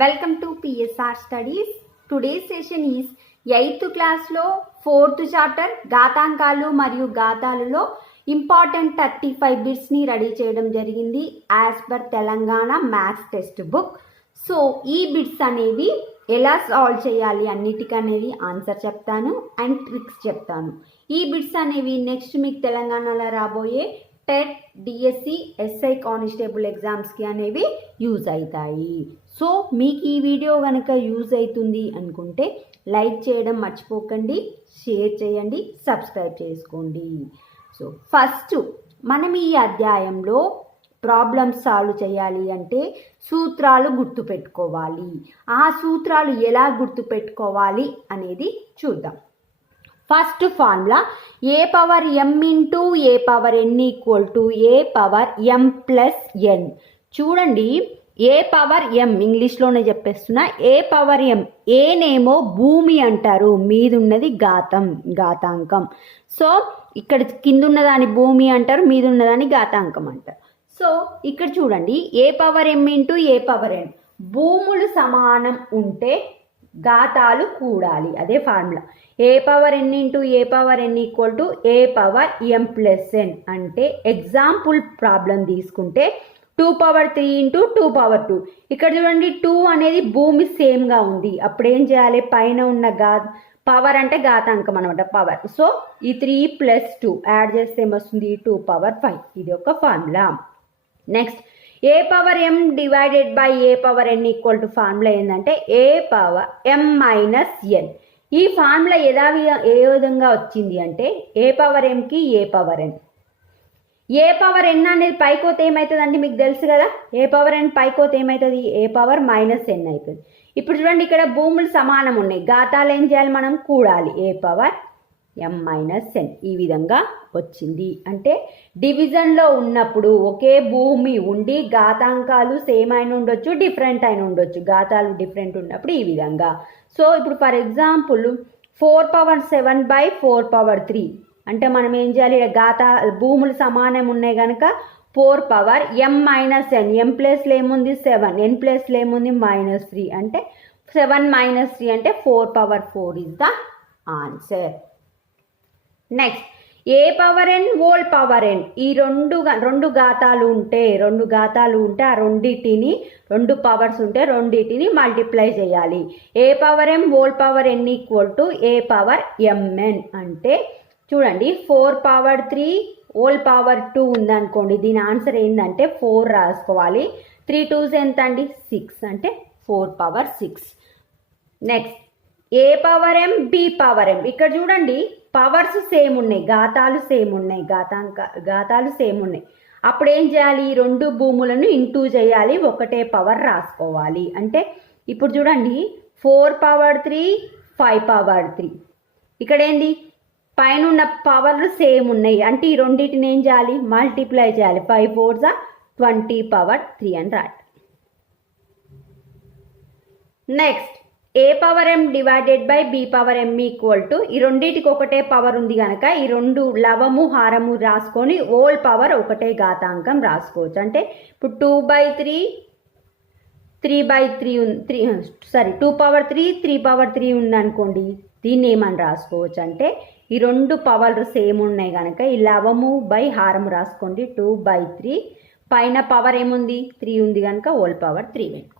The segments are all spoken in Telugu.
Welcome to PSR Studies. Today's session is 8th class లో 4th చాప్టర్ ఘాతాంకాలు మరియు ఘాతాలలో ఇంపార్టెంట్ 35 బిట్స్ ని రెడీ చేయడం జరిగింది as per Telangana maths text book. So ఈ బిట్స్ అనేవి ఎలా సాల్వ్ చేయాలి అన్నిటికనేది ఆన్సర్ చెప్తాను అండ్ ట్రిక్స్ చెప్తాను. ఈ బిట్స్ అనేవి నెక్స్ట్ మీకు తెలంగాణలో రాబోయే టెట్, డిఎస్సి, ఎస్ఐ కానిస్టేబుల్ ఎగ్జామ్స్కి అనేవి యూజ్ అవుతాయి. సో మీకు ఈ వీడియో కనుక యూజ్ అవుతుంది అనుకుంటే లైక్ చేయడం మర్చిపోకండి, షేర్ చేయండి, సబ్స్క్రైబ్ చేసుకోండి. సో ఫస్ట్ మనం ఈ అధ్యాయంలో ప్రాబ్లమ్స్ సాల్వ్ చేయాలి అంటే సూత్రాలు గుర్తుపెట్టుకోవాలి. ఆ సూత్రాలు ఎలా గుర్తుపెట్టుకోవాలి అనేది చూద్దాం. First formula a power m into a power n equal to a power m plus n. చూడండి, ఏ పవర్ ఎం ఇంగ్లీష్లోనే చెప్పేస్తున్నా. ఏ పవర్ ఎం, ఏనేమో భూమి అంటారు, మీద ఉన్నది ఘాతాంకం. సో ఇక్కడ కింద ఉన్నదాన్ని భూమి అంటారు, మీద ఉన్నదాన్ని ఘాతాంకం అంటారు. సో ఇక్కడ చూడండి, a power m into a power n, భూములు సమానం ఉంటే ఘాతాలు కూడాలి, అదే formula. A power n into a power n equal to a power m plus n. అంటే ఎగ్జాంపుల్ ప్రాబ్లం తీసుకుంటే 2 పవర్ 3 ఇంటూ 2 పవర్ 2. ఇక్కడ చూడండి, 2 అనేది భూమి సేమ్గా ఉంది. అప్పుడు ఏం చేయాలి, పైన ఉన్న పవర్ అంటే ఘాతాంకం అనమాట, పవర్. సో ఈ 3 ప్లస్ 2 యాడ్ చేస్తే ఏమొస్తుంది, 2 పవర్ 5. ఇది ఒక formula. Next a power m divided by a power n equal to formula ఏంటంటే ఏ పవర్ ఎం మైనస్ ఎన్. ఈ ఫార్ములా ఏ విధంగా వచ్చింది అంటే ఏ పవర్ ఎంకి ఏ పవర్ ఎన్. ఏ పవర్ ఎన్ అనేది పైకోతే ఏమవుతుందండి, మీకు తెలుసు కదా. ఏ పవర్ ఎన్ పైకోతే ఏమవుతుంది, ఏ పవర్ మైనస్ ఎన్ అవుతుంది. ఇప్పుడు చూడండి, ఇక్కడ భూములు సమానం ఉన్నాయి, ఘాతాలు ఏం చేయాలి, మనం కూడాలి. ఏ పవర్ ఎం మైనస్ ఎన్ ఈ విధంగా వచ్చింది. అంటే డివిజన్లో ఉన్నప్పుడు ఒకే భూమి ఉండి ఘాతాంకాలు సేమ్ అయిన ఉండొచ్చు, డిఫరెంట్ అయిన ఉండొచ్చు. ఘాతాలు డిఫరెంట్ ఉన్నప్పుడు ఈ విధంగా. సో ఇప్పుడు for example 4 power 7 by 4 power 3 అంటే మనం ఏం చేయాలి, భూములు సమానం ఉన్నాయి కనుక 4 పవర్ ఎం మైనస్ ఎన్. ఎం ప్లేస్లో ఏముంది 7, ఎన్ ప్లేస్లో ఏముంది -3. అంటే 7 మైనస్ 3 అంటే 4 power 4 is the answer. Next a power n whole power n. ఈ రెండు ఘాతాలు ఉంటే ఆ రెండింటిని, 2 పవర్స్ ఉంటే రెండింటిని మల్టిప్లై చేయాలి. A power m whole power n equal to a power m n. అంటే చూడండి, 4 పవర్ 3 హోల్ పవర్ 2 ఉందనుకోండి, దీని ఆన్సర్ ఏంటంటే 4 రాసుకోవాలి. 3 2s ఎంత అండి, 6 అంటే 4 power 6. Next a power M B power ఎం. ఇక్కడ చూడండి, పవర్స్ సేమ్ ఉన్నాయి, ఘాతాలు సేమ్ ఉన్నాయి, ఘాతాలు సేమ్ ఉన్నాయి. అప్పుడు ఏం చేయాలి, ఈ 2 భూములను ఇంటూ చేయాలి, ఒకటే పవర్ రాసుకోవాలి. అంటే ఇప్పుడు చూడండి, 4 పవర్ 3 5 పవర్ 3. ఇక్కడ ఏంది, పైన ఉన్న పవర్లు సేమ్ ఉన్నాయి, అంటే ఈ రెండింటిని ఏం చేయాలి, మల్టిప్లై చేయాలి. 5 4s 20 పవర్ 3 అని రాయాలి. Next a power m divided by b power m equal to, ఈ రెండింటికి ఒకటే పవర్ ఉంది కనుక ఈ 2 లవము హారము రాసుకొని హోల్ పవర్ ఒకటే ఘాతాంకం రాసుకోవచ్చు. అంటే ఇప్పుడు 2 పవర్ 3 పవర్ 3 ఉందనుకోండి, దీన్ని ఏమని రాసుకోవచ్చు అంటే ఈ 2 పవర్లు సేమ్ ఉన్నాయి కనుక ఈ లవము బై హారము రాసుకోండి. 2/3 పైన పవర్ ఏముంది 3 ఉంది కనుక హోల్ పవర్ 3 పెట్టుకోవచ్చు.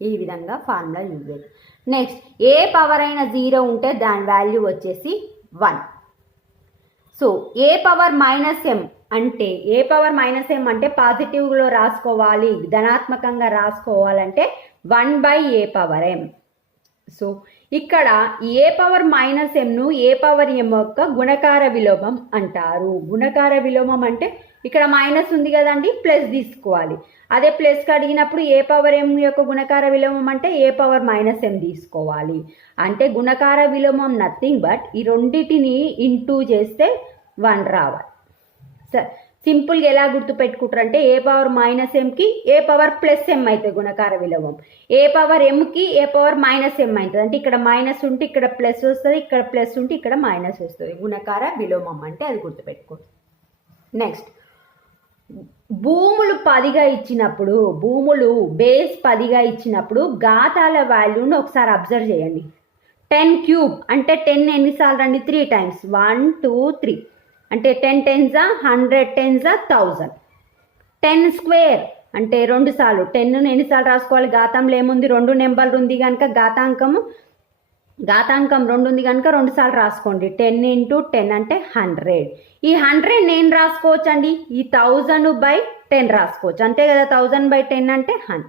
ఈ విధంగా ఫార్ములా యూజ్ అవుతుంది. నెక్స్ట్ ఏ పవర్ అయిన 0 ఉంటే దాని వాల్యూ వచ్చేసి 1. సో ఏ పవర్ మైనస్ ఎం అంటే, ఏ పవర్ మైనస్ ఎం అంటే పాజిటివ్లో రాసుకోవాలి, ధనాత్మకంగా రాసుకోవాలంటే 1/ఏ పవర్ ఎం. సో ఇక్కడ ఏ పవర్ మైనస్ ఎంను ఏ పవర్ ఎం యొక్క గుణకార విలోమం అంటారు. గుణకార విలోమం అంటే ఇక్కడ మైనస్ ఉంది కదండి, ప్లస్ తీసుకోవాలి. అదే ప్లస్కి అడిగినప్పుడు ఏ పవర్ ఎం యొక్క గుణకార విలోమం అంటే ఏ పవర్ మైనస్ ఎం తీసుకోవాలి. అంటే గుణకార విలోమం నథింగ్ బట్ ఈ రెండింటిని ఇంటూ చేస్తే 1 రావాలి. సరే, సింపుల్గా ఎలా గుర్తుపెట్టుకుంటారు అంటే ఏ పవర్ మైనస్ ఎంకి ఏ పవర్ ప్లస్ ఎం అవుతుంది గుణకార విలోమం, ఏ పవర్ ఎంకి ఏ పవర్ మైనస్ ఎం అవుతుంది. అంటే ఇక్కడ మైనస్ ఉంటే ఇక్కడ ప్లస్ వస్తుంది, ఇక్కడ ప్లస్ ఉంటే ఇక్కడ మైనస్ వస్తుంది. గుణకార విలోమం అంటే అది గుర్తుపెట్టుకోండి. నెక్స్ట్ భూములు 10గా ఇచ్చినప్పుడు, భూములు బేస్ 10గా ఇచ్చినప్పుడు ఘాతాల వాల్యూని ఒకసారి అబ్జర్వ్ చేయండి. 10 క్యూబ్ అంటే 10 ఎన్నిసార్లు రండి, 3 టైమ్స్, 1 2 3 అంటే 10 10s 100, 10s 1000. 10 స్క్వేర్ అంటే 2 సార్లు, 10ను ఎన్నిసార్లు రాసుకోవాలి, ఘాతంలో ఏముంది, 2 నెంబర్లు ఉంది కనుక ఘాతాంకం 2 ఉంది కనుక 2 సార్లు రాసుకోండి. 10 × 10 అంటే 100. ఈ 100 నేను రాసుకోవచ్చు అండి, ఈ 1000/10 రాసుకోవచ్చు, అంతే కదా. 1000/10 అంటే 100.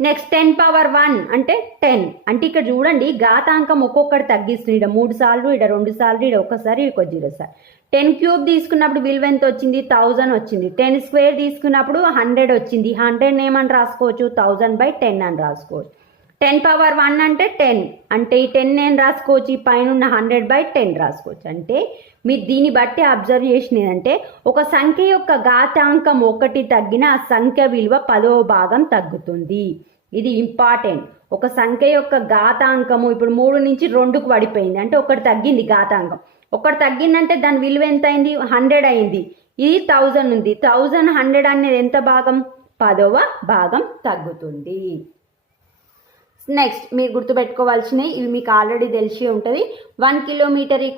నెక్స్ట్ 10^1 అంటే 10. అంటే ఇక్కడ చూడండి ఘాతాంకం ఒక్కొక్కటి తగ్గిస్తుంది. ఇక్కడ 3 సార్లు, ఇక్కడ 2 సార్లు, ఇక్కడ ఒకసారి, ఇక్కడ 0 సార్. 10 క్యూబ్ తీసుకున్నప్పుడు విలువ ఎంత వచ్చింది, 1000 వచ్చింది. 10 స్క్వేర్ తీసుకున్నప్పుడు 100 వచ్చింది. 100 ఏమని రాసుకోవచ్చు, 1000/10 అని రాసుకోవచ్చు. 10^1 అంటే 10 అంటే ఈ 10 నేను రాసుకోవచ్చు, ఈ పైన ఉన్న 100/10 రాసుకోవచ్చు. అంటే మీరు దీన్ని బట్టి అబ్జర్వ్ చేసిన ఏంటంటే ఒక సంఖ్య యొక్క ఘాతాంకం 1 తగ్గిన ఆ సంఖ్య విలువ 10వ భాగం తగ్గుతుంది. ఇది ఇంపార్టెంట్. ఒక సంఖ్య యొక్క ఘాతాంకము ఇప్పుడు 3 నుంచి 2కు పడిపోయింది అంటే 1 తగ్గింది ఘాతాంకం. 1 తగ్గిందంటే దాని విలువ ఎంత అయింది, 100 అయింది. ఇది 1000 ఉంది. 1000 100 అనేది ఎంత భాగం, 10వ భాగం తగ్గుతుంది. నెక్స్ట్ మీరు గుర్తుపెట్టుకోవాల్సినవి ఇవి మీకు ఆల్రెడీ తెలిసి ఉంటుంది. 1 కిలోమీటర్ =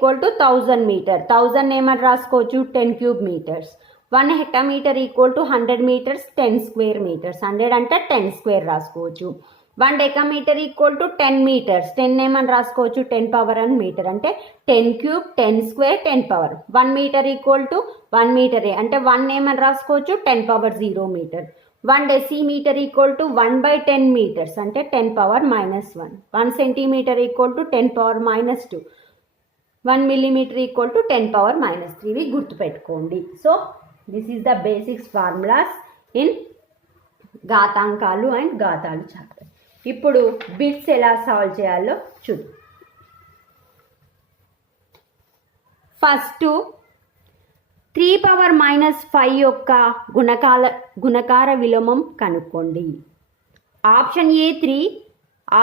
1000 మీటర్. 1000 ఏమని రాసుకోవచ్చు, 10 cube metres. 1 hectometre = 100 metres, 10 square metres. 100 అంటే 10 స్క్వేర్ రాసుకోవచ్చు. 1 డెకామీటర్ = 10 మీటర్స్. 10 ఏమని రాసుకోవచ్చు, 10^1 మీటర్ అంటే 10 క్యూబ్, 10 స్క్వేర్, 10^. 1 మీటర్ = 1 మీటరే అంటే 1 ఏమని రాసుకోవచ్చు, 10^0 మీటర్. 1 డెసిమీటర్ = 1/10 మీటర్స్ అంటే 10^-1. 1 సెంటీమీటర్ = 10^-2. 1 మిల్లీమీటర్ = 10^-3. ఇవి గుర్తుపెట్టుకోండి. So this is the basics formulas in ఘాతాంకాలు అండ్ ఘాతాలు చాప్టర్. ఇప్పుడు బిట్స్ ఎలా సాల్వ్ చేయాలో చూద్దాం. ఫస్ట్ 3^-5 యొక్క గుణకార విలోమం కనుక్కోండి. Option a 3,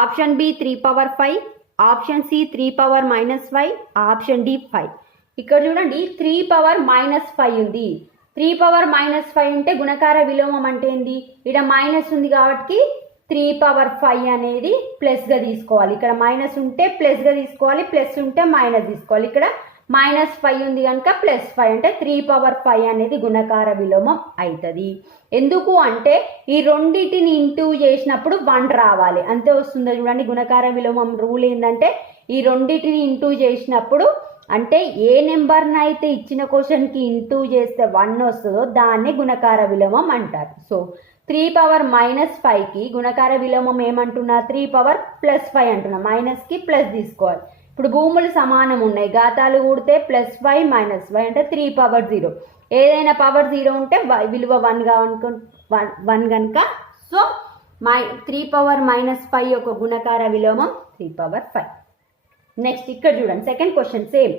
option b 3^5, option c 3^-5, option d 5. ఇక్కడ చూడండి 3^-5 ఉంది. 3^-5 ఉంటే గుణకార విలోమం అంటే ఏంది, ఇక్కడ మైనస్ ఉంది కాబట్టి 3^5 అనేది ప్లస్గా తీసుకోవాలి. ఇక్కడ మైనస్ ఉంటే ప్లస్గా తీసుకోవాలి, ప్లస్ ఉంటే మైనస్ తీసుకోవాలి. ఇక్కడ -5 ఉంది కనుక +5 అంటే 3^5 అనేది గుణకార విలోమం అవుతుంది. ఎందుకు అంటే ఈ రెండింటిని ఇంటూ చేసినప్పుడు 1 రావాలి, అంతే వస్తుందో చూడండి. గుణకార విలోమం రూల్ ఏంటంటే ఈ రెండింటిని ఇంటూ చేసినప్పుడు అంటే ఏ నెంబర్ని అయితే ఇచ్చిన క్వశ్చన్కి ఇంటూ చేస్తే 1 వస్తుందో దాన్ని గుణకార విలోమం అంటారు. సో 3^-5కి గుణకార విలోమం ఏమంటున్నా, 3^+5 అంటున్నా. మైనస్కి ప్లస్ తీసుకోవాలి. ఇప్పుడు భూములు సమానం ఉన్నాయి, ఘాతాలు కూడితే +5 -5 అంటే 3^0. ఏదైనా పవర్ 0 ఉంటే విలువ 1 కనుక సో 3^-5 యొక్క గుణకార విలోమం 3^5. నెక్స్ట్ ఇక్కడ చూడండి సెకండ్ క్వశ్చన్ సేమ్.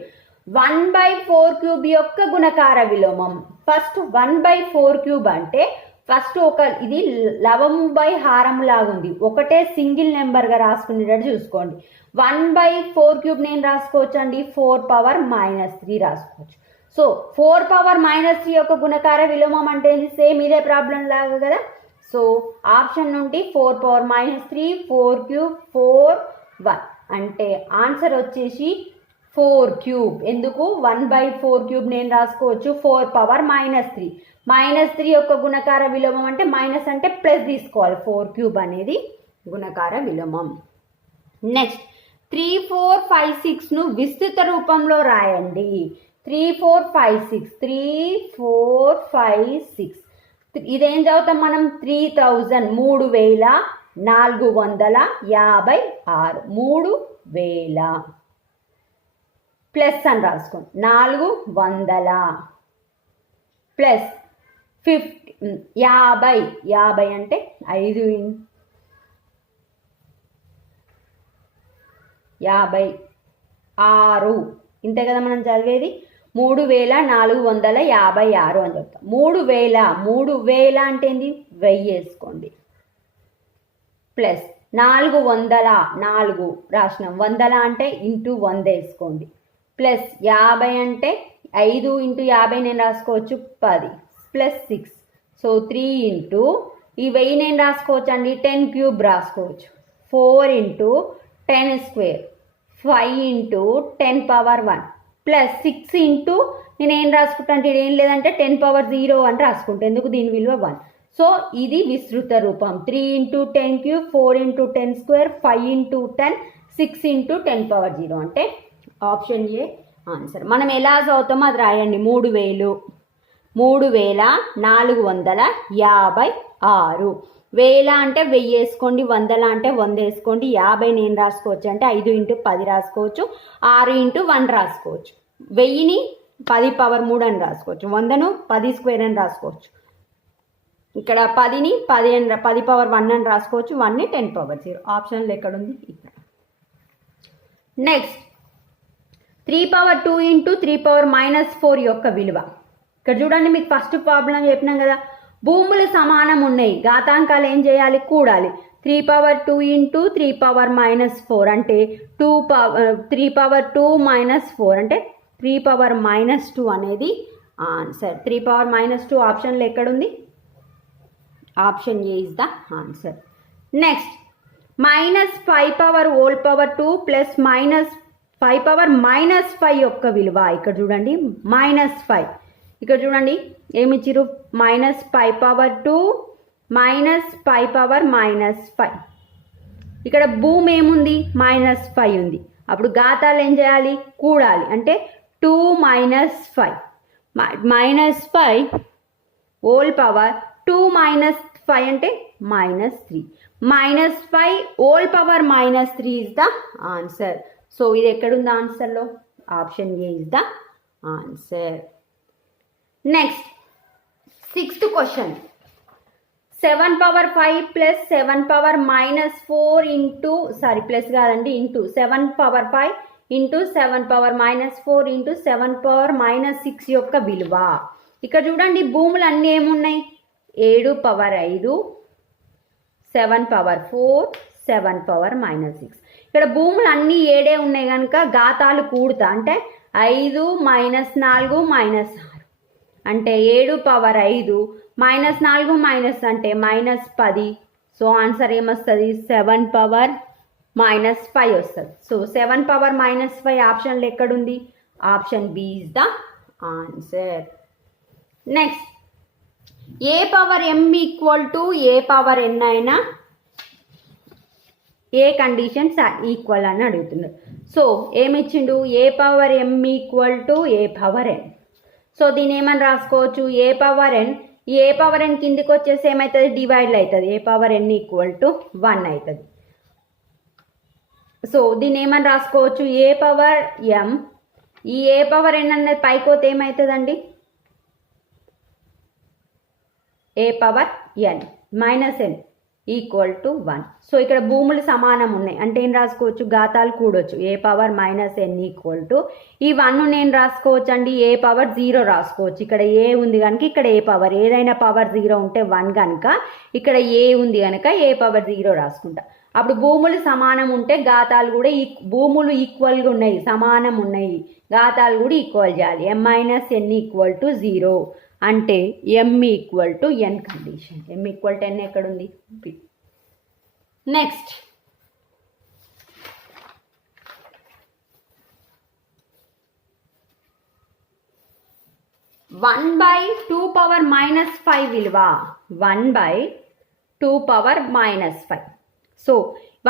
1/4³ యొక్క గుణకార విలోమం. ఫస్ట్ 1/4³ అంటే ఫస్ట్ ఇది లవము బై హారం లాగుంది, ఒకటే సింగిల్ నెంబర్గా రాసుకునేటట్టు చూసుకోండి. 1/4³ నేను రాసుకోవచ్చు అండి, 4^-3 రాసుకోవచ్చు. సో 4^-3 యొక్క గుణకార విలోమం అంటే సేమ్ ఇదే ప్రాబ్లం లాగా కదా. సో ఆప్షన్ నుండి 4^-3, 4³ 4 1 అంటే ఆన్సర్ వచ్చేసి 4³ ఎందుకు 1/4³ నేను రాసుకోవచ్చు 4^-3. -3 యొక్క గుణకార విలోమం అంటే మైనస్ అంటే ప్లస్ తీసుకోవాలి. 4³ అనేది గుణకార విలోమం. నెక్స్ట్ 3 4 5 6ను విస్తృత రూపంలో రాయండి. 3 4 5 6 3 4 5 6 ఇదేం చదువుతాం మనం, 3456 3000 ప్లస్ అని రాసుకోండి. 400 ప్లస్ 50 అంటే 5 56 ఇంతే కదా మనం చదివేది. 3456 అని చెప్తాం. 3000 అంటే ఏంది, 1000 వేసుకోండి. ప్లస్ 400 రాసినాం, 100 అంటే ఇంటూ 100 వేసుకోండి. ప్లస్ 50 అంటే 5 × 50 నేను రాసుకోవచ్చు 10 ప్లస్ 6 సో 3 ఇంటూ ఈ 1000 నేను రాసుకోవచ్చు అండి 10 క్యూబ్ రాసుకోవచ్చు. 4 into 10 square, 5 into 10 power 1 plus 6 into నేను ఏం రాసుకుంటా అంటే ఏం లేదంటే 10 పవర్ 0 అని రాసుకుంటా. ఎందుకు దీని విలువ 1. సో ఇది విస్తృత రూపం. 3 into 10 cube, 4 into 10 square, 5 into 10, 6 into 10 power 0 అంటే ఆప్షన్ ఏ ఆన్సర్. మనం ఎలా చదువుతామో అది రాయండి. 3456. వేల అంటే 1000 వేసుకోండి, వందల అంటే 100 వేసుకోండి. 50 నేను రాసుకోవచ్చు అంటే 5 ఇంటూ 10 రాసుకోవచ్చు, 6 ఇంటూ 1 రాసుకోవచ్చు. 1000ని 10 పవర్ 3 అని రాసుకోవచ్చు, 100ను 10 స్క్వేర్ అని రాసుకోవచ్చు. ఇక్కడ 10ని 10 పవర్ 1 అని రాసుకోవచ్చు, 1ని 10 పవర్ 0. ఆప్షన్లు ఎక్కడుంది? ఇక్కడ. నెక్స్ట్ 3 పవర్ 2 ఇంటూ 3 పవర్ -4 యొక్క విలువ. ఇక్కడ చూడండి, మీకు ఫస్ట్ ప్రాబ్లం చెప్పినాం కదా, భూములు సమానం ఉన్నాయి, ఘాతాంకాలు ఏం చేయాలి? కూడాలి. 3 పవర్ 2 ఇంటూ 3 పవర్ -4 అంటే 3 పవర్ 2 -4 అంటే 3 పవర్ -2 అనేది ఆన్సర్. 3 పవర్ -2 ఆప్షన్లో ఎక్కడుంది? Option a is the answer. Next -5 power whole power 2 plus -5 power -5 యొక్క విలువ. ఇక్కడ చూడండి -5. ఇక్కడ చూడండి ఏమిచ్చిరు? -5 పవర్ 2 -5 పవర్ -5. ఇక్కడ భూమి ఏముంది? -5 ఉంది. అప్పుడు ఘాతాలు ఏం చేయాలి? కూడాలి. అంటే 2 -5 -5 హోల్ పవర్ 2 -5 అంటే -3. -5 whole power -3 is the answer. So ఇది ఎక్కడుంది ఆన్సర్లో? Option a is the answer. Next 6th question. 7 power 5 plus 7 power -4 into plus కాదండి into 7 power 5 into 7 power -4 into 7 power -6 యొక్క విలువ. ఇక్కడ చూడండి భూములు అన్నీ ఏమున్నాయి? 7 పవర్ 5, 7 పవర్ 4, 7 పవర్ -6. ఇక్కడ భూములు అన్నీ 7 ఉన్నాయి కనుక ఘాతాలు కూడుతా అంటే 5 -4 -6 అంటే 7 పవర్ 5 -4 మైనస్ అంటే -10. సో ఆన్సర్ ఏమొస్తుంది? 7 పవర్ -5 వస్తుంది. సో 7 పవర్ -5 ఆప్షన్లో ఎక్కడుంది? Option B is the answer. Next a power m equal to a power n అయినా ఏ కండిషన్స్ ఈక్వల్ అని అడుగుతున్నారు. సో ఏమిచ్చిండు? A power m equal to a power n. So దీని ఏమని రాసుకోవచ్చు? A power n. A power n కిందికి వచ్చేసి ఏమవుతుంది? డివైడ్లు అవుతుంది. A power n equal to 1 అవుతుంది. సో దీన్ని ఏమని రాసుకోవచ్చు? A power m. ఈ ఏ పవర్ n అనేది పైకి పోతే ఏమవుతుందండి? A power n -n equal to 1. So ఇక్కడ భూములు సమానం ఉన్నాయి అంటే ఏం రాసుకోవచ్చు? ఘాతాలు కూడొచ్చు. A power -n equal to ఈ 1 నేను రాసుకోవచ్చు అండి ఏ పవర్ 0 రాసుకోవచ్చు. ఇక్కడ ఏ ఉంది కనుక ఇక్కడ ఏ పవర్, ఏదైనా పవర్ 0 ఉంటే 1 కనుక ఇక్కడ ఏ ఉంది కనుక ఏ పవర్ 0 రాసుకుంటా. అప్పుడు భూములు సమానం ఉంటే ఘాతాలు కూడా భూములు ఈక్వల్గా ఉన్నాయి, సమానం ఉన్నాయి, ఘాతాలు కూడా ఈక్వల్ చేయాలి. m - n ఈక్వల్ టు 0 అంటే m equal to n condition. m equal to n ఎక్కడుంది? నెక్స్ట్ 1/2 పవర్ -5 విలువ. 1/2 పవర్ -5. సో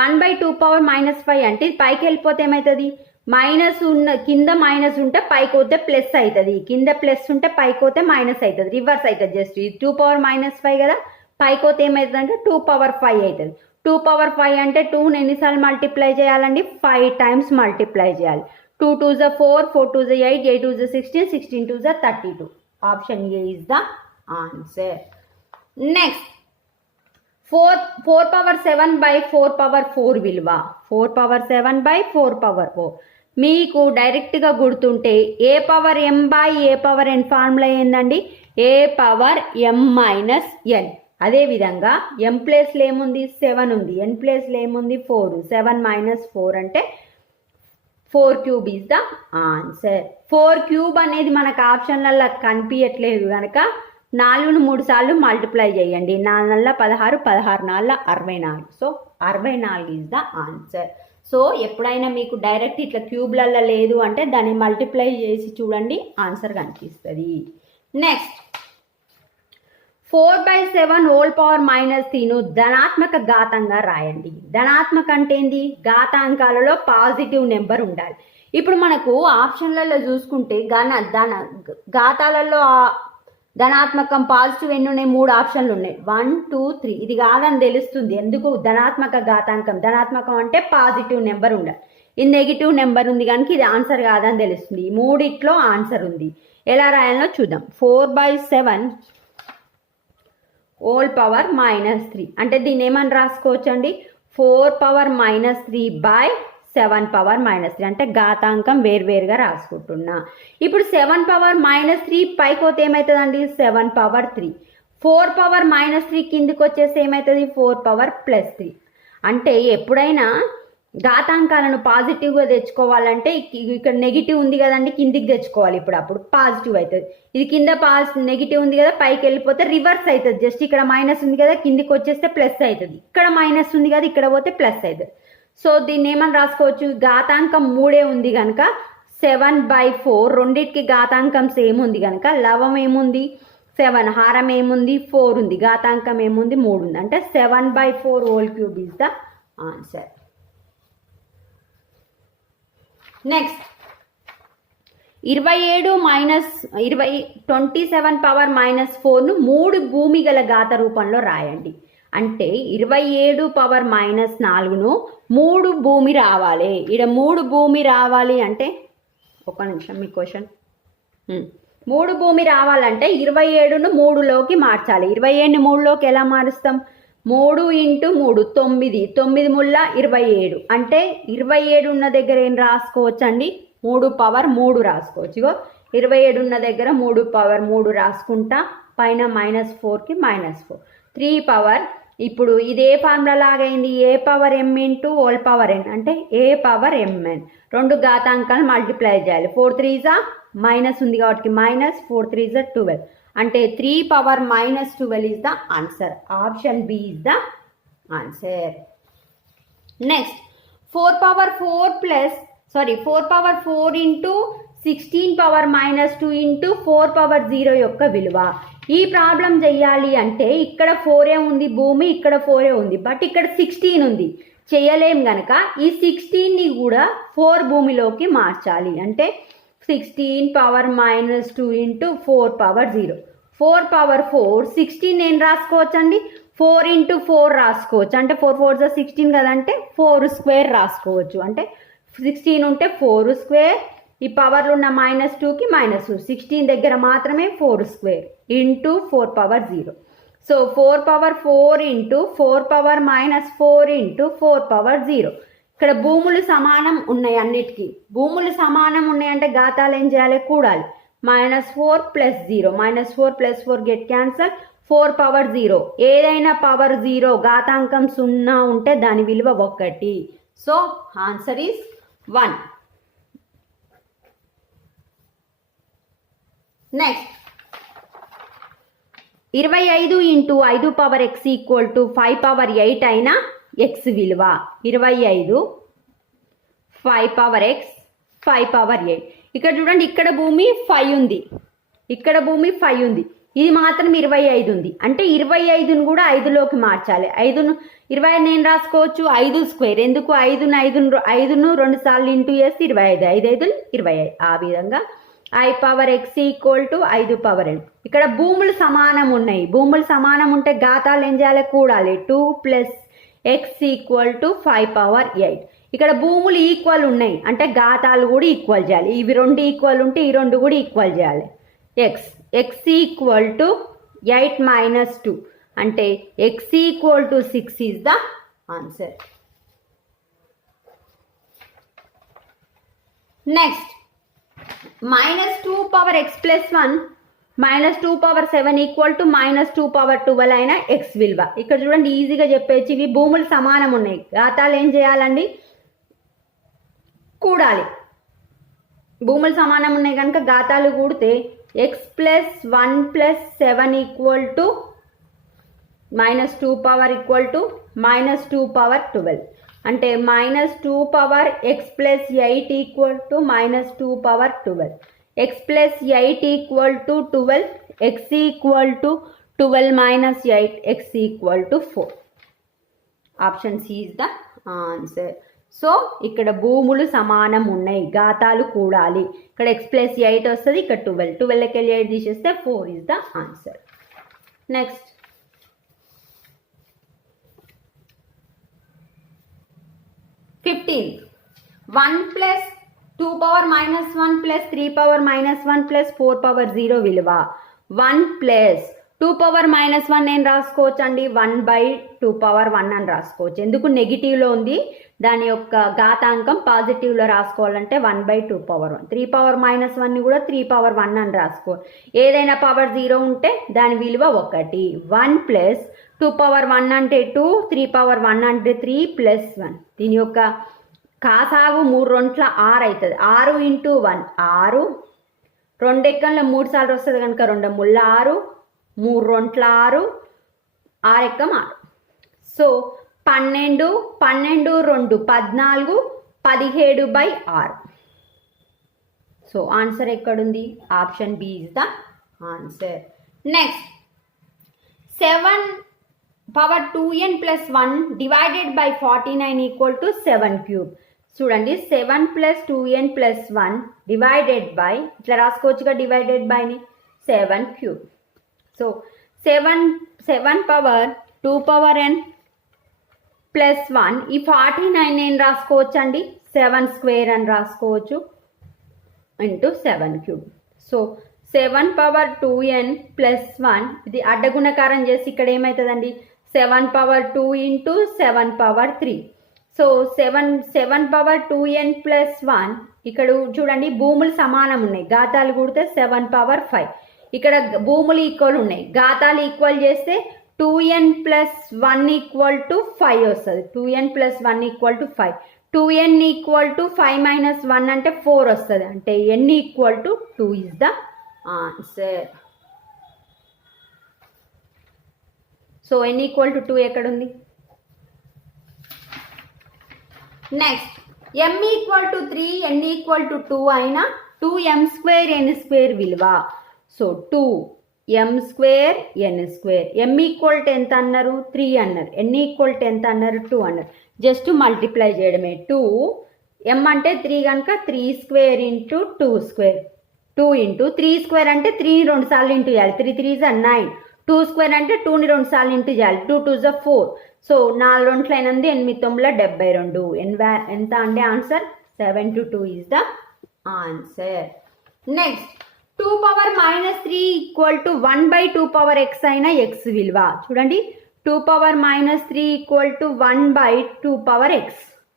1/2 పవర్ -5 అంటే పైకి వెళ్ళిపోతే ఏమవుతుంది? మైనస్ కింద మైనస్ ఉంటే పైకి పోతే ప్లస్ అవుతుంది, కింద ప్లస్ ఉంటే పైకి పోతే మైనస్ అవుతుంది, రివర్స్ అవుతుంది. జస్ట్ ఇది 2 పవర్ -5 కదా, పైకి పోతే ఏమవుతుంది అంటే 2 పవర్ 5 అవుతుంది. 2 పవర్ 5 అంటే 2ని ఎన్నిసార్లు మల్టిప్లై చేయాలండి? 5 టైమ్స్ మల్టిప్లై చేయాలి. 2 2 4, 4 2 8, 8 2 16, 16 2 32. Option a is the answer. Next 4 power 7/4 power 4 విలువ. 4 పవర్ 7/4 పవర్ 4 మీకు డైరెక్ట్గా గుర్తుంటే ఏ పవర్ m/ఏ పవర్ n ఫార్ములా ఏందండి? ఏ పవర్ m - n. అదేవిధంగా m ప్లేస్లో ఏముంది? 7 ఉంది. n ప్లేస్లో ఏముంది? 4. 7 - 4 అంటే 4 cube is the answer. 4 cube అనేది మనకు ఆప్షన్లలో కనిపించట్లేదు కనుక 4ను 3 సార్లు మల్టిప్లై చేయండి. 4 నల్ల 16, 16 నాళ్ళ 64. So 64 is the answer. So ఎప్పుడైనా మీకు డైరెక్ట్ ఇట్లా క్యూబ్లల్లో లేదు అంటే దాన్ని మల్టిప్లై చేసి చూడండి, ఆన్సర్ కనిపిస్తుంది. నెక్స్ట్ 4/7 హోల్ పవర్ -3ను ధనాత్మక ఘాతంగా రాయండి. ధనాత్మక అంటే ఏంది? ఘాతాంకాలలో పాజిటివ్ నెంబర్ ఉండాలి. ఇప్పుడు మనకు ఆప్షన్లలో చూసుకుంటే ఘాతాలలో ధనాత్మకం పాజిటివ్ ఎన్ని ఉన్నాయి? 3 ఆప్షన్లు ఉన్నాయి. 1, 2, 3. ఇది కాదని తెలుస్తుంది. ఎందుకు? ధనాత్మక ఘాతాంకం. ధనాత్మకం అంటే పాజిటివ్ నెంబర్ ఉండాలి. ఇది నెగిటివ్ నెంబర్ ఉంది కనుక ఇది ఆన్సర్ కాదని తెలుస్తుంది. ఈ మూడిట్లో ఆన్సర్ ఉంది. ఎలా రాయాలో చూద్దాం. 4/7 హోల్ పవర్ -3 అంటే దీన్ని ఏమని రాసుకోవచ్చు అండి? 4/-3/7 పవర్ -3 అంటే ఘాతాంకం వేరువేరుగా రాసుకుంటున్నా. ఇప్పుడు 7/-3 పైకి పోతే ఏమవుతుందండి? 7/3. 4/-3 కిందికి వచ్చేసి ఏమవుతుంది? 4/+3. అంటే ఎప్పుడైనా ఘాతాంకాలను పాజిటివ్గా తెచ్చుకోవాలంటే ఇక్కడ నెగిటివ్ ఉంది కదండి, కిందికి తెచ్చుకోవాలి. అప్పుడు పాజిటివ్ అవుతుంది. ఇది కింద నెగిటివ్ ఉంది కదా, పైకి వెళ్ళిపోతే రివర్స్ అవుతుంది. జస్ట్ ఇక్కడ మైనస్ ఉంది కదా, కిందికి వచ్చేస్తే ప్లస్ అవుతుంది. ఇక్కడ మైనస్ ఉంది కదా, ఇక్కడ పోతే ప్లస్ అవుతుంది. సో దీన్ని ఏమని రాసుకోవచ్చు? ఘాతాంకం 3 ఉంది కనుక 7/4. రెండింటికి ఘాతాంకం సేమ్ ఉంది కనుక లవం ఏముంది? 7. హారం ఏముంది? 4 ఉంది. ఘాతాంకం ఏముంది? 3 ఉంది. అంటే 7/4 whole cube is the answer. Next 27 power -4ను 3 భూమి గల ఘాత రూపంలో రాయండి. అంటే 27 పవర్ -4ను 3 భూమి రావాలి. ఇక్కడ 3 భూమి రావాలి అంటే ఒక నిమిషం మీ క్వశ్చన్. 3 భూమి రావాలంటే 27ను 3లోకి మార్చాలి. 27ని 3లోకి ఎలా మారుస్తాం? 3 × 3 9. 9 ముళ్ళ 27 అంటే 27 ఉన్న దగ్గర ఏం రాసుకోవచ్చు అండి? 3/3 రాసుకోవచ్చు. ఇగో 27 ఉన్న దగ్గర 3/3 రాసుకుంటా. పైన -4కి -4. 3 పవర్. ఇప్పుడు ఇదే ఫార్ములా లాగైంది. a/m × హోల్ పవర్ n అంటే a/mn. 2 ఘాతాంకాలు మల్టిప్లై చేయాలి. 4 3s మైనస్ ఉంది కాబట్టి -, 4 3s 12. అంటే 3/-12 is the answer. Option B is the answer. Next 4/4 × 16⁻² × 4/0 యొక్క విలువ. ఈ ప్రాబ్లం చేయాలి అంటే ఇక్కడ 4 ఉంది భూమి, ఇక్కడ 4 ఉంది, బట్ ఇక్కడ 16 ఉంది. చేయలేం గనక ఈ 16ని కూడా 4 భూమిలోకి మార్చాలి. అంటే 16⁻² × 4/0. 4/4 16 నేను రాసుకోవచ్చు అండి. 4 × 4 రాసుకోవచ్చు. అంటే 4 4s 16 కదంటే 4² రాసుకోవచ్చు. అంటే 16 ఉంటే 4². ఈ పవర్లు ఉన్న -2కి -2. 16 దగ్గర మాత్రమే 4² × 4/0. సో 4/4 × 4/-4 × 4/0. ఇక్కడ భూములు సమానం ఉన్నాయి. అన్నిటికీ భూములు సమానం ఉన్నాయంటే ఘాతాలు ఏం చేయాలి? కూడాలి. -4 + 0. -4 + 4 గెట్ క్యాన్సల్. 4/0. ఏదైనా పవర్ 0 ఘాతాంకం 0 ఉంటే దాని విలువ 1. So answer is 1. Next 25 × 5/x = 5/8 అయిన x విలువ. 25 5/x 5/8. ఇక్కడ చూడండి, ఇక్కడ భూమి 5 ఉంది, ఇక్కడ భూమి 5 ఉంది, ఇది మాత్రం 25 ఉంది. అంటే 25ను కూడా 5లోకి మార్చాలి. 20 నేను రాసుకోవచ్చు 5². ఎందుకు? 5ను 2 సార్లు ఇంటూ చేసి 25. 5 5 25. ఆ విధంగా i/x = 5/n. ఇక్కడ భూములు సమానం ఉన్నాయి. భూములు సమానం ఉంటే ఘాతాలు ఏం చేయాలి? కూడాలి. 2 + x = 5/8. ఇక్కడ భూములు ఈక్వల్ ఉన్నాయి అంటే ఘాతాలు కూడా ఈక్వల్ చేయాలి. ఇవి 2 ఈక్వల్ ఉంటే ఈ 2 కూడా ఈక్వల్ చేయాలి. x = 8 - 2 అంటే x = 6 is the answer. Next -2/x + 1 -2/7 = -2/12 అయిన x విలువ. ఇక్కడ చూడండి ఈజీగా చెప్పేసి ఇవి భూములు సమానం ఉన్నాయి. ఘాతాలు ఏం చేయాలండి? కూడాలి. భూములు సమానం ఉన్నాయి కనుక ఘాతాలు కూడితే x plus 1 plus 7 equal to -2 power equal to -2 power 12 అంటే -2 power x plus 8 equal to -2 power 12 x plus 8 equal to 12 x equal to 12 minus 8 x equal to 4. Option C is the answer. So ఇక్కడ భూములు సమానం ఉన్నాయి, ఘాతాలు కూడాలి. ఇక్కడ x ప్లస్ 8 వస్తుంది, ఇక్కడ 12కి వెళ్ళి 8 తీసేస్తే 4 is the answer. Next 15th 1 plus 2 power -1 plus 3 power -1 plus 4 power 0 విలువ 1 ప్లస్ 2 పవర్ -1 నేను రాసుకోవచ్చు అండి, 1/2 పవర్ 1 అని రాసుకోవచ్చు. ఎందుకు నెగిటివ్లో ఉంది, దాని యొక్క ఘాతాంకం పాజిటివ్లో రాసుకోవాలంటే 1/2 పవర్ 1. 3 పవర్ -1ని కూడా 3 పవర్ 1 అని రాసుకోవాలి. ఏదైనా పవర్ 0 ఉంటే దాని విలువ 1. 1 ప్లస్ 2 పవర్ 1 అంటే 2, 3 పవర్ 1 అంటే 3 ప్లస్ 1. దీని యొక్క కాసాగు 3 రెంట్ల 6 అవుతుంది. 6 × 1 6, 2 ఎక్కంలో 3 సార్లు వస్తుంది కనుక 2 ముళ్ళ 6, 3 రెంట్ల 6, 6 ఎక్కం 6. సో 12, 12 2 14, 17/6. సో ఆన్సర్ ఎక్కడుంది? Option B is the answer. Next 7 power 2n plus 1 divided by 49 equal to 7 cube. చూడండి 7 plus 2n plus 1 divided by, ఇట్లా రాసుకోవచ్చుగా డివైడెడ్ బైని, 7 cube. So 7 power 2 power n plus 1, ఈ 49 నేను రాసుకోవచ్చు అండి 7 స్క్వేర్ అని రాసుకోవచ్చు into 7 cube. So 7 power 2n plus 1 ఇది అడ్డగుణకారం చేసి ఇక్కడ ఏమవుతుందండి 7 power 2 into 7 power 3. So 7 power 2n plus 1, ఇక్కడ చూడండి భూములు సమానం ఉన్నాయి, ఘాతాలు కూడితే 7 పవర్ 5. ఇక్కడ భూములు ఈక్వల్ ఉన్నాయి, ఘాతాలు ఈక్వల్ చేస్తే 2n ప్లస్ 1 ఈక్వల్ టు 5 వస్తుంది. 2n plus 1 equal to 5. 2n equal to 5 minus 1 అంటే 4 వస్తుంది. అంటే n equal to 2 is the answer. So n equal to 2 ఎక్కడుంది? Next m equal to 3, n equal to 2 అయినా 2m స్క్వేర్ n స్క్వేర్ విలువ. So 2m square n square. m equal to ఎంత అన్నారు? 3 అన్నారు. n ఈక్వల్ టు ఎంత అన్నారు? 2 అన్నారు. జస్ట్ మల్టిప్లై చేయడమే. 2m అంటే 3 కనుక 3 square into 2 square. 2 into 3 square అంటే 3 2 సార్లు ఇంటూ చేయాలి. 3 3 is 9. 2 స్క్వేర్ అంటే 2ని 2 సార్లు ఇంటూ చేయాలి. 2 2 is 4. సో 4 రెంట్ల 8 8 9 72. ఎంత అంటే answer 72 is the answer. Next 2 power -3 equal to 1/2 power x అయిన x విలువ. చూడండి 2 power -3 equal to 1/2 power x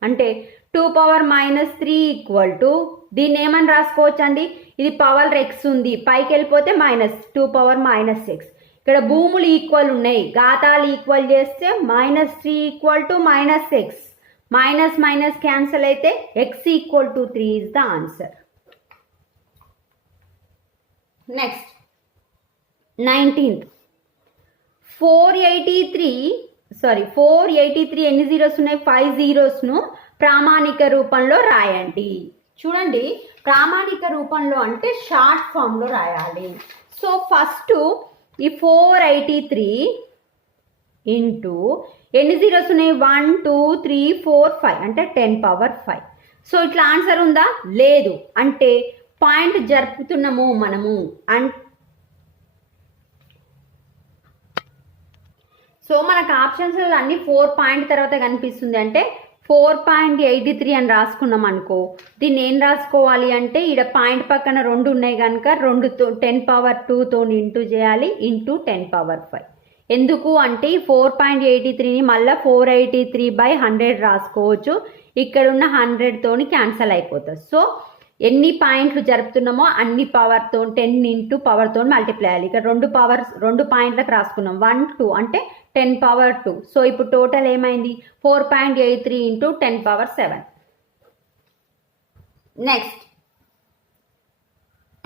అంటే 2 పవర్ -3 ఈక్వల్ టు, దీన్ని ఏమని రాసుకోవచ్చు అండి, ఇది పవర్ x ఉంది, పైకి వెళ్ళిపోతే -2 పవర్ -x. ఇక్కడ భూములు ఈక్వల్ ఉన్నాయి, ఘాతాలు ఈక్వల్ చేస్తే -3 equal to -x, minus minus cancel అయితే x equal to 3 is the answer. Next 19th 483 ఎన్ని జీరోస్ ఉన్నాయి? 5 జీరోస్ను ప్రామాణిక రూపంలో రాయండి. చూడండి ప్రామాణిక రూపంలో అంటే షార్ట్ ఫామ్లో రాయాలి. సో ఫస్ట్ ఈ 483 ఇంటూ ఎన్ని జీరోస్ ఉన్నాయి? 1 2 3 4 5 అంటే 10 పవర్ 5. సో ఇట్లా ఆన్సర్ ఉందా? లేదు. అంటే పాయింట్ జరుపుతున్నాము మనము. సో మనకు ఆప్షన్స్ అన్ని 4 పాయింట్ తర్వాత కనిపిస్తుంది. అంటే 4.83 అని రాసుకున్నాం అనుకో, దీన్ని ఏం రాసుకోవాలి అంటే ఇక్కడ పాయింట్ పక్కన 2 ఉన్నాయి కనుక 2తో 10 పవర్ 2తో ఇంటూ చేయాలి, ఇంటూ 10 పవర్ 5. ఎందుకు అంటే 4.83ని మళ్ళీ 483/100 రాసుకోవచ్చు. ఇక్కడ ఉన్న 100తోని క్యాన్సల్ అయిపోతుంది. సో ఎన్ని పాయింట్లు జరుపుతున్నామో అన్ని పవర్తో 10 ఇంటూ పవర్తో మల్టిప్లై అయ్యాలి. ఇక్కడ 2 పాయింట్లకు రాసుకున్నాం. 1 2 అంటే 10 పవర్ 2. సో ఇప్పుడు టోటల్ ఏమైంది? 4.83 ఇంటూ 10 పవర్ 7. నెక్స్ట్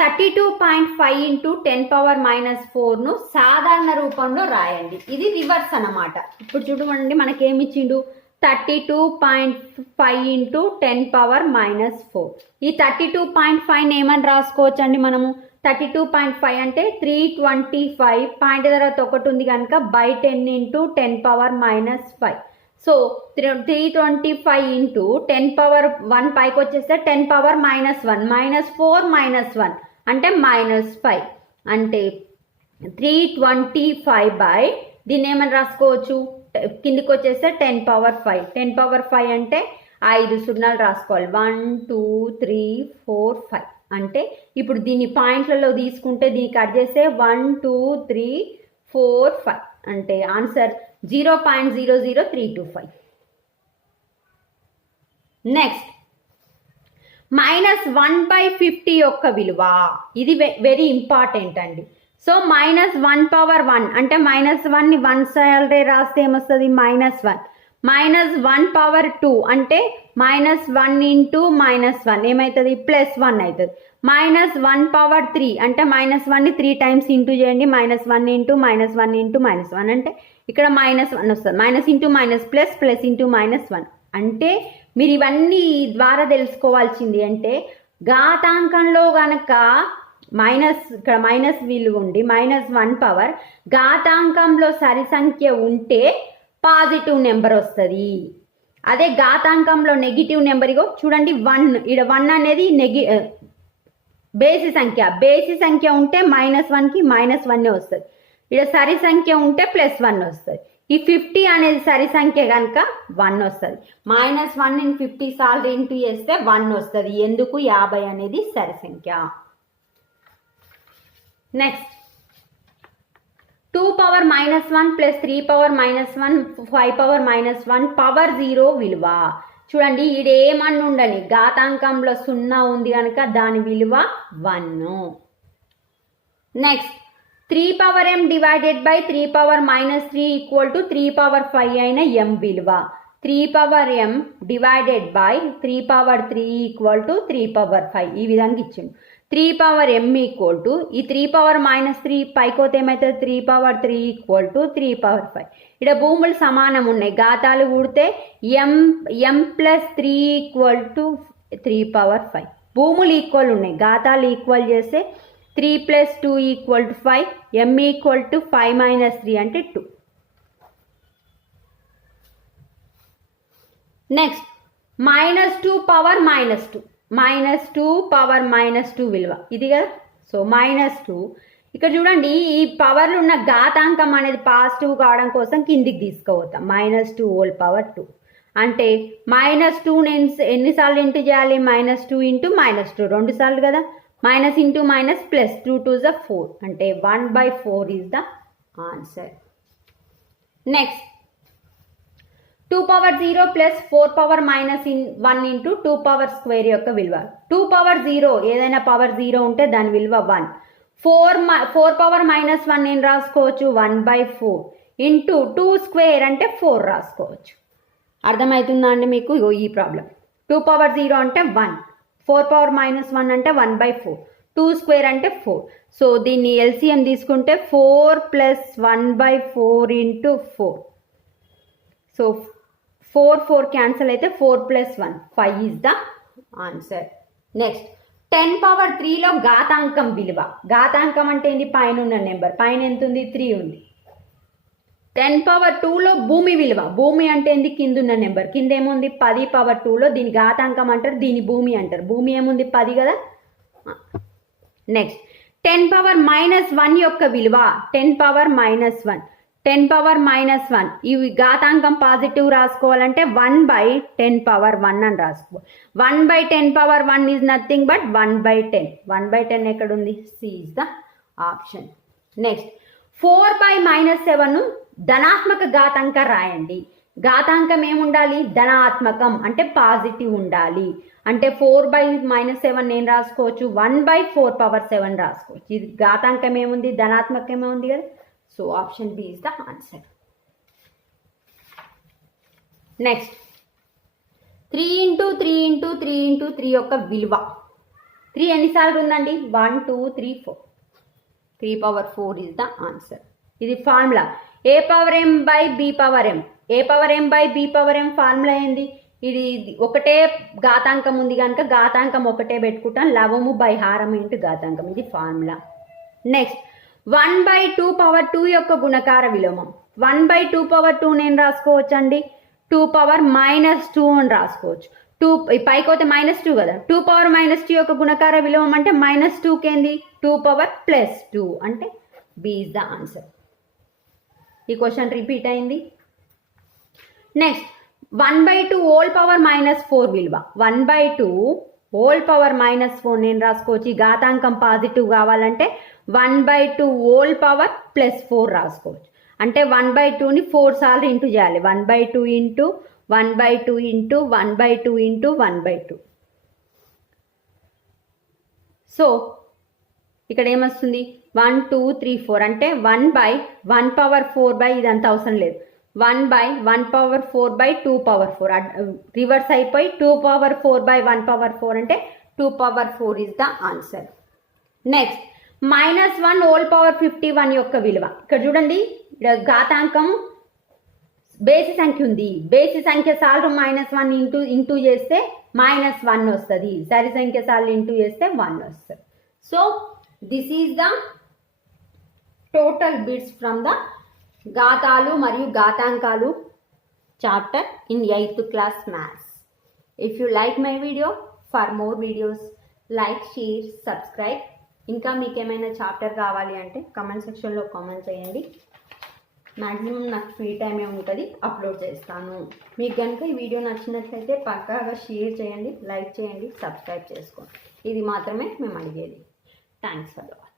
32.5 ఇంటూ 10⁻⁴ సాధారణ రూపంలో రాయండి. ఇది రివర్స్ అన్నమాట. ఇప్పుడు చూడండి మనకేమి ఇచ్చిండు 32.5 ఇంటూ 10⁻⁴. ఈ 32.5 ఏమని రాసుకోవచ్చు అండి మనము? 32.5 అంటే 325 పాయింట్ తర్వాత ఒకటి ఉంది కనుక బై 10 ఇంటూ 10⁻⁵. సో 325 ఇంటూ 10⁻1 పైకి వచ్చేస్తే 10⁻⁻1 -4 -1 అంటే -5 అంటే 325 బై దీన్ని ఏమని రాసుకోవచ్చు? కిందికి వచ్చేస్తే 10⁻5. 10⁻5 అంటే 5 సున్నాలు రాసుకోవాలి. 1 2 3 4 5 అంటే ఇప్పుడు దీన్ని పాయింట్లలో తీసుకుంటే దీన్ని కట్ చేస్తే 1 2 3 4 5 అంటే ఆన్సర్ 0.00325. నెక్స్ట్ -1/50 యొక్క విలువ. ఇది వెరీ ఇంపార్టెంట్ అండి. సో -1/1 అంటే -1ని 1 సైడ్ రాస్తే ఏమొస్తుంది? -1. -1/2 అంటే -1 ఇంటూ -1 ఏమవుతుంది? +1 అవుతుంది. -1/3 అంటే -1ని 3 టైమ్స్ ఇంటూ చేయండి. -1 ఇంటూ -1 ఇంటూ -1 అంటే ఇక్కడ -1 వస్తుంది. Minus into minus plus plus into -1 అంటే మీరు ఇవన్నీ ద్వారా తెలుసుకోవాల్సింది అంటే ఘాతాంకంలో గనక ఇక్కడ మైనస్ విలువ ఉండి -1 పవర్ ఘాతాంకంలో సరి సంఖ్య ఉంటే పాజిటివ్ నెంబర్ వస్తుంది. అదే ఘాతాంకంలో నెగిటివ్ నెంబర్ ఇగో చూడండి 1 ఇక్కడ 1 అనేది బేసి సంఖ్య ఉంటే -1కి -1 వస్తుంది. ఇక్కడ సరి సంఖ్య ఉంటే +1 వస్తుంది. ఈ 50 అనేది సరి సంఖ్య కనుక 1 వస్తుంది. -1ని 50 సార్లు ఇంటూ చేస్తే 1 వస్తుంది. ఎందుకు? 50 అనేది సరి సంఖ్య. నెక్స్ట్ 2⁻−1 + 3⁻−1 5⁻−1 పవర్ 0 విలువ. చూడండి ఈడేమన్నా ఉండని ఘాతాంకంలో 0 ఉంది కనుక దాని విలువ 1. నెక్స్ట్ 3m డివైడెడ్ బై 3⁻−3 = 3/5 అయిన m విలువ. 3m డివైడెడ్ బై 3/3 = 3/5 ఈ విధంగా ఇచ్చిండు. 3m ఈ 3⁻−3 పైకోతే ఏమవుతుంది? 3/3 = 3/5. ఇక్కడ భూములు సమానం ఉన్నాయి. ఘాతాలు కూడితే m+3 = 3/5. భూములు ఈక్వల్ ఉన్నాయి. ఘాతాలు ఈక్వల్ చేస్తే 3 + 2 = 5. m = 5 - 3 అంటే 2. నెక్స్ట్ -2 పవర్ -2 విలువ ఇది కదా. సో -2 ఇక్కడ చూడండి ఈ పవర్లు ఉన్న ఘాతాంకం అనేది పాజిటివ్ కావడం కోసం కిందికి తీసుకుపోతాం. -2 హోల్ పవర్ 2 అంటే -2 ఎన్నిసార్లు ఇంటూ చేయాలి? -2 ఇంటూ -2 2 సార్లు కదా. Minus into minus plus 2 2s 4 అంటే 1/4 is the answer. Next 2⁻0 + 4⁻−1 into 2 power square యొక్క విలువ. 2⁻0 ఏదైనా పవర్ 0 ఉంటే దాని విలువ 1. 4⁻−1 నేను రాసుకోవచ్చు 1/4 ఇంటూ 2 స్క్వేర్ అంటే 4 రాసుకోవచ్చు. అర్థమవుతుందా అండి మీకు? ఈ ప్రాబ్లం 2⁻0 అంటే 1, 4⁻−1 అంటే 1/4, 2 స్క్వేర్ అంటే 4. సో దీన్ని ఎల్సిఎం తీసుకుంటే 4 + 1/4 ఇంటూ 4. సో 4 క్యాన్సిల్ అయితే 4 + 1 5 ఈజ్ ద ఆన్సర్. నెక్స్ట్ 10⁻3లో ఘాతాంకం విలువ. ఘాతాంకం అంటే ఏంటి? పైన ఉన్న నెంబర్. పైన ఎంత ఉంది? 3 ఉంది. 10⁻2లో భూమి విలువ. భూమి అంటే ఏంది? కింద ఉన్న నెంబర్. కింద ఏముంది? 10⁻2లో దీని ఘాతాంకం అంటారు, దీని భూమి అంటారు. భూమి ఏముంది? 10 కదా. నెక్స్ట్ 10⁻−1 యొక్క విలువ. 10⁻−1 10⁻−1 ఇవి ఘాతాంకం పాజిటివ్ రాసుకోవాలంటే 1/10⁻1 అని రాసుకో. 1/10⁻1 ఈజ్ నథింగ్ బట్ 1/10. 1/10 ఎక్కడ ఉంది? C is the option. Next 4/-7 ధనాత్మక ఘాతాంకం రాయండి. ఘాతాంకం ఏముండాలి? ధనాత్మకం అంటే పాజిటివ్ ఉండాలి. అంటే 4/-7 నేను రాసుకోవచ్చు 1/4�7 రాసుకోవచ్చు. ఇది ఘాతాంకం ఏముంది? ధనాత్మకం ఏముంది కదా. So option B is the answer. Next 3 × 3 × 3 × 3 యొక్క విలువ. 3 ఎన్నిసార్లు ఉందండి? 1 2 3 4. 3 power 4 ఇస్ ద ఆన్సర్. ఇది formula a power m by b power m. a power m by b power m formula ఏంది? ఇది ఒకటే ఘాతాంకం ఉంది కనుక ఘాతాంకం ఒకటే పెట్టుకుంటాం, లవము బై హారం ఇంటూ ఘాతాంకం, ఇది ఫార్ములా. నెక్స్ట్ 1/2 power 2 యొక్క గుణకార విలోమం. 1/2 power 2 నేను రాసుకోవచ్చండి, 2 power -2 అని రాసుకోవచ్చు. 2 పైకి పోతే -2 కదా, 2 power -2 యొక్క గుణకార విలోమం అంటే -2 కేంది 2 power +2 అంటే బి ఇస్ ద ఆన్సర్. ఈ క్వశ్చన్ రిపీట్ అయింది. నెక్స్ట్ 1/2 హోల్ పవర్ -4 విలువ. 1/2 హోల్ పవర్ -4 నేను రాసుకోవచ్చు. ఈ ఘాతాంకం పాజిటివ్ కావాలంటే 1/2 హోల్ పవర్ +4 రాసుకోవచ్చు. అంటే 1/2ని 4 సార్లు ఇంటూ చేయాలి. 1/2 ఇంటూ 1/2 ఇంటూ 1/2 ఇంటూ 1/2. సో ఇక్కడ ఏమొస్తుంది? 1 2 3 4 అంటే 1/1 power 4 ఇదంతా అవసరం లేదు. 1/1 power 4/2 power 4 రివర్స్ అయిపోయి 2 power 4/1 power 4 అంటే 2 power 4 is the answer. Next -1 whole power 51 యొక్క విలువ. ఇక్కడ చూడండి, ఘాతాంకం బేసి సంఖ్య ఉంది, బేసి సంఖ్య సార్లు -1 ఇంటూ చేస్తే -1 వస్తుంది, సరి సంఖ్య సార్లు ఇంటూ చేస్తే 1 వస్తుంది. So this is the total bits from the ఘాతాలు మరియు ఘాతాంకాలు chapter in 8th class maths. If you like my video, for more videos like, share, subscribe. ఇంకా మీకు ఏమైనా చాప్టర్ కావాలి అంటే కమెంట్ సెక్షన్లో కామెంట్ చేయండి. మ్యాక్సిమం నాకు ఫ్రీ టైమే ఉంటుంది, అప్లోడ్ చేస్తాను. మీకు కనుక ఈ వీడియో నచ్చినట్లయితే పక్కాగా షేర్ చేయండి, లైక్ చేయండి, సబ్స్క్రైబ్ చేసుకోండి. ఇది మాత్రమే మేము అడిగేది. Thanks for watching.